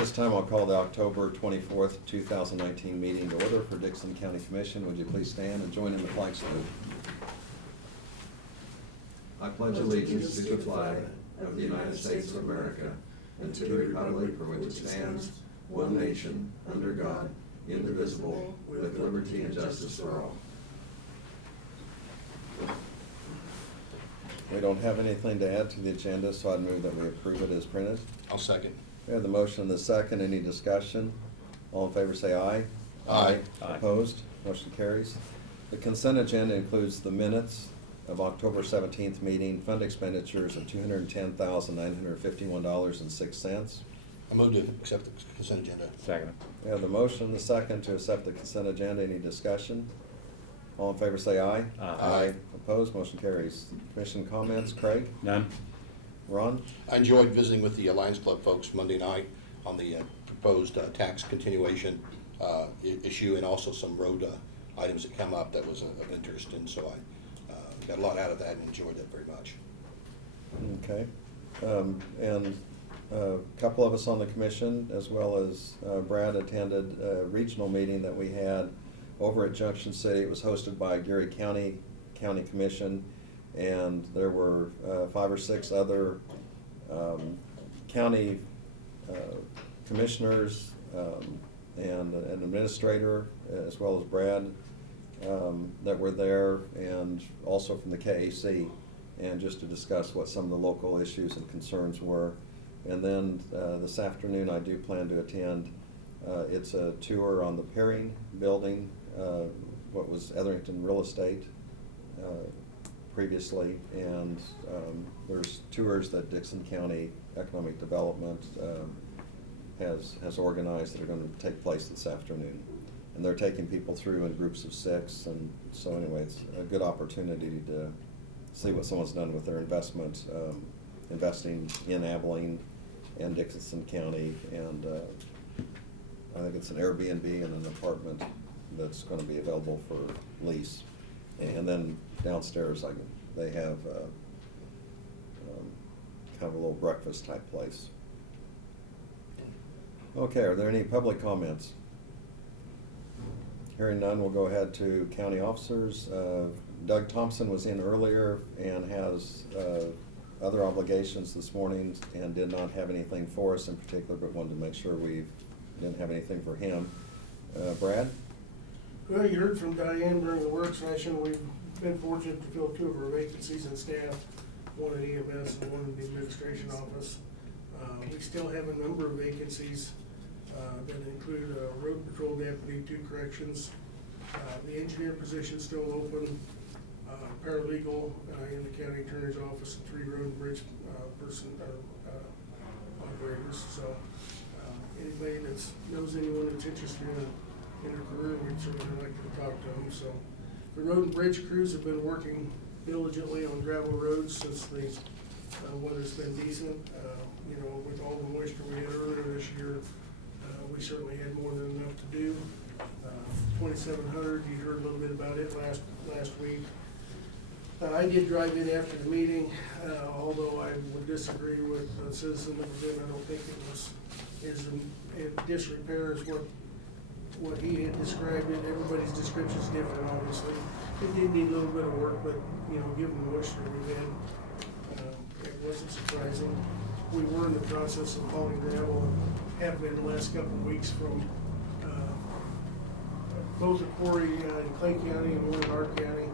this time, I'll call the October 24th, 2019 meeting to order for Dixon County Commission. Would you please stand and join in the flag salute? I pledge allegiance to the flag of the United States of America and to the republic for which it stands, one nation, under God, indivisible, with liberty and justice for all. We don't have anything to add to the agenda, so I'd move that we approve it as printed. I'll second. We have the motion and the second. Any discussion? All in favor say aye. Aye. Opposed? Motion carries. The consent agenda includes the minutes of October 17th meeting, fund expenditures of $210,951.06. I move to accept the consent agenda. Second. We have the motion and the second to accept the consent agenda. Any discussion? All in favor say aye. Aye. Opposed? Motion carries. Commission comments? Craig? None? Ron? I enjoyed visiting with the Lions Club folks Monday night on the proposed tax continuation issue, and also some road items that come up that was of interest, and so I got a lot out of that and enjoyed that very much. Okay. And a couple of us on the commission, as well as Brad, attended a regional meeting that we had over at Junction City. It was hosted by Geary County Commission, and there were 5 or 6 other county commissioners and an administrator, as well as Brad, that were there, and also from the KAC, and just to discuss what some of the local issues and concerns were. And then this afternoon I do plan to attend. It's a tour on the Perring building, what was Etherington Real Estate previously, and there's tours that Dixon County Economic Development has organized that are going to take place this afternoon. And they're taking people through in groups of 6, and so anyway, it's a good opportunity to see what someone's done with their investment, investing in Abilene and Dixon County, and I think it's an Airbnb and an apartment that's going to be available for lease. And then downstairs, they have kind of a little breakfast type place. Okay, are there any public comments? Hearing none, we'll go ahead to county officers. Doug Thompson was in earlier and has other obligations this morning and did not have anything for us in particular, but wanted to make sure we didn't have anything for him. Brad? Well, you heard from Diane during the work session. We've been fortunate to fill 2 of our vacancies in staff, one in EMS and one in the administration office. We still have a number of vacancies that include a road patrol deputy, 2 corrections, the engineer position still open, paralegal in the county attorney's office, and 3 road and bridge operators. So anybody that knows anyone that's interested in a career, we'd certainly like to talk to them. So the road and bridge crews have been working diligently on gravel roads since the weather's been decent. You know, with all the moisture we had earlier this year, we certainly had more than enough to do. 2700, you heard a little bit about it last week. I did drive in after the meeting, although I would disagree with the citizen that was in. I don't think it was as in disrepair as what he had described it. Everybody's description is different, obviously. It did need a little bit of work, but you know, given the moisture we had, it wasn't surprising. We were in the process of hauling gravel, have been the last couple of weeks from both a quarry in Clay County and one in our county.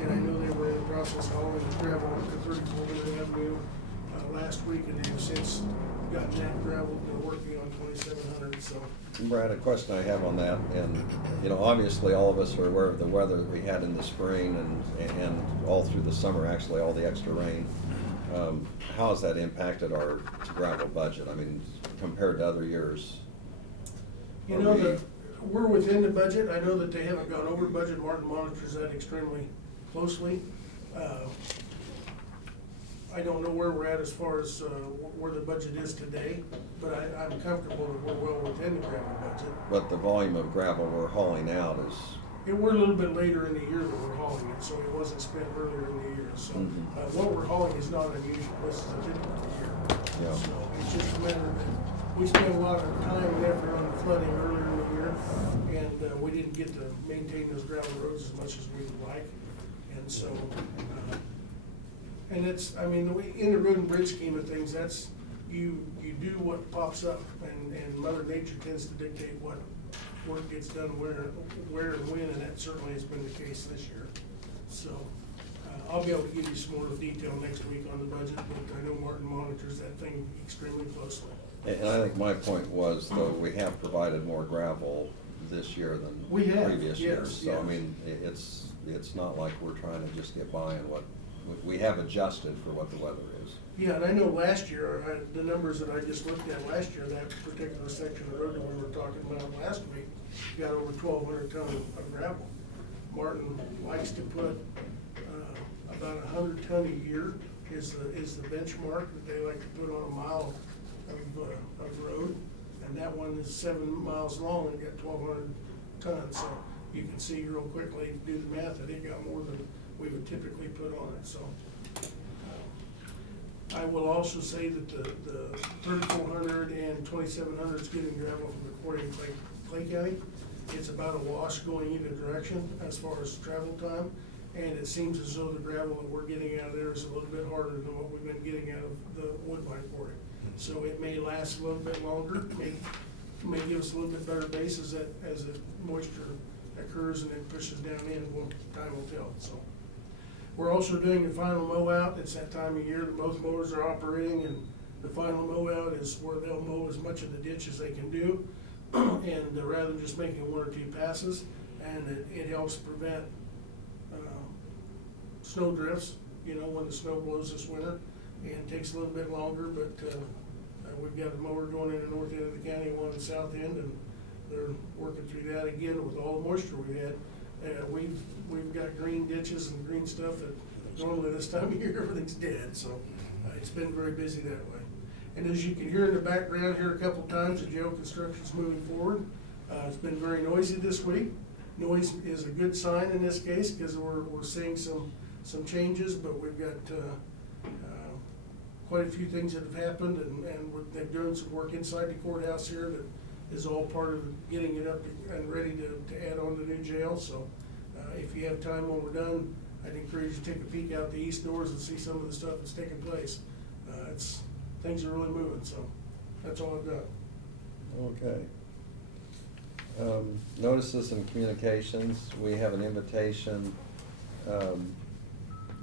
And I know they were in the process of hauling gravel up to 34 Middle Avenue last week, and they've since gotten that gravel. They're working on 2700. So, Brad, a question I have on that, and you know, obviously all of us are aware of the weather that we had in the spring and all through the summer, actually, all the extra rain. How has that impacted our gravel budget? I mean, compared to other years? you know, we're within the budget. I know that they haven't gone over budget. Martin monitors that extremely closely. I don't know where we're at as far as where the budget is today, but I'm comfortable that we're well within the gravel budget. But the volume of gravel we're hauling out is... We're a little bit later in the year that we're hauling it, so it wasn't spent earlier in the year. So what we're hauling is not unusual. This is a typical year. Yeah. So it's just a matter that we spent a lot of time and effort on the flooding earlier in the year, and we didn't get to maintain those gravel roads as much as we would like. And so, and it's, I mean, in the road and bridge scheme of things, that's, you do what pops up, and Mother Nature tends to dictate what work gets done where and when, and that certainly has been the case this year. So, I'll be able to give you some more detail next week on the budget, but I know Martin monitors that thing extremely closely. And I think my point was, though, we have provided more gravel this year than We have, previous years. yes, So, I yes. mean, it's not like we're trying to just get by on what, we have adjusted for what the weather is. Yeah, and I know last year, the numbers that I just looked at last year, that particular section of road that we were talking about last week, got over 1,200 ton of gravel. Martin likes to put about 100 ton a year is the benchmark that they like to put on a mile of road. And that one is 7 miles long and got 1,200 tons. So you can see real quickly, do the math, that it got more than we would typically put on it, so. I will also say that the 3,400 and 2,700 is getting gravel from the quarry in Clay County. It's about a wash going either direction as far as travel time. And it seems as though the gravel that we're getting out of there is a little bit harder than what we've been getting out of the Woodbine quarry. So it may last a little bit longer, may give us a little bit better base as the moisture occurs and it pushes down in, time will tell, so. We're also doing the final mow out. It's that time of year that both mowers are operating, and the final mow out is where they'll mow as much of the ditch as they can do. And rather than just making 1 or 2 passes, and it helps prevent snow drifts, you know, when the snow blows this winter. And it takes a little bit longer, but we've got a mower going in the north end of the county, one in the south end, and they're working through that again with all the moisture we've had. We've got green ditches and green stuff that normally this time of year everything's dead, so it's been very busy that way. And as you can hear in the background here a couple times, the jail construction's moving forward. It's been very noisy this week. Noise is a good sign in this case because we're seeing some changes, but we've got quite a few things that have happened, and they're doing some work inside the courthouse here that is all part of getting it up and ready to add on the new jail. So if you have time when we're done, I'd encourage you to take a peek out the east doors and see some of the stuff that's taking place. Things are really moving, so that's all I've got. Okay. Notices and communications, we have an invitation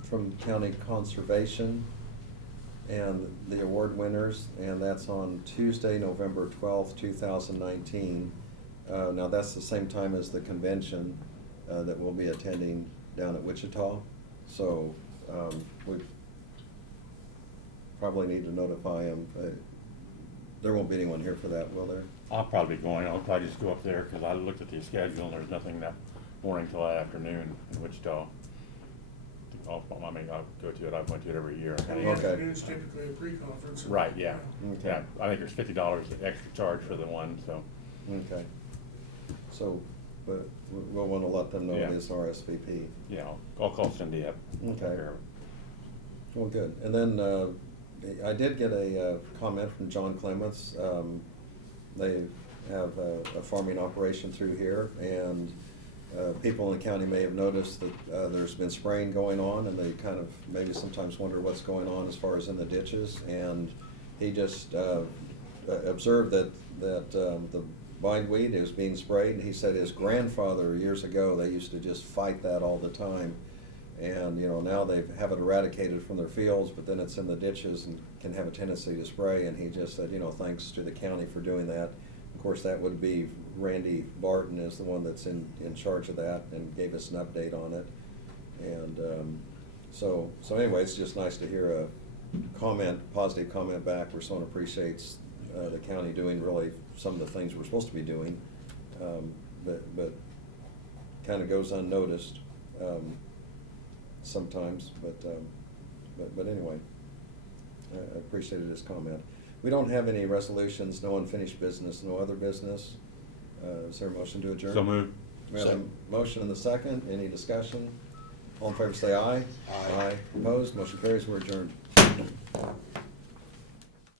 from County Conservation and the award winners, and that's on Tuesday, November 12th, 2019. Now that's the same time as the convention that we'll be attending down at Wichita. So we probably need to notify them. There won't be anyone here for that, will there? I'll probably be going. I'll probably just go up there because I looked at the schedule and there's nothing that morning till that afternoon in Wichita. I'll go to it. I went to it every year. And the Okay. afternoon's typically a pre-conference. Right, yeah. Okay. Yeah, I think there's $50 extra charge for the one, so. Okay. So, but we'll want to let them know Yeah. it is RSVP. Yeah, I'll call Cindy up. Okay. Take care of it. Well, good. And then I did get a comment from John Clements. They have a farming operation through here, and people in the county may have noticed that there's been spraying going on, and they kind of maybe sometimes wonder what's going on as far as in the ditches. And he just observed that the bindweed is being sprayed, and he said his grandfather years ago, they used to just fight that all the time. And, you know, now they have it eradicated from their fields, but then it's in the ditches and can have a tendency to spray. And he just said, you know, thanks to the county for doing that. Of course, that would be Randy Barton is the one that's in charge of that and gave us an update on it. And so anyway, it's just nice to hear a positive comment back where someone appreciates the county doing really some of the things we're supposed to be doing, but kind of goes unnoticed sometimes. But anyway, I appreciated his comment. We don't have any resolutions, no unfinished business, no other business. Is there a motion to adjourn? So moved. We have a Second. motion and the second. Any discussion? All in favor say aye. Aye. Opposed? Motion carries. We're adjourned.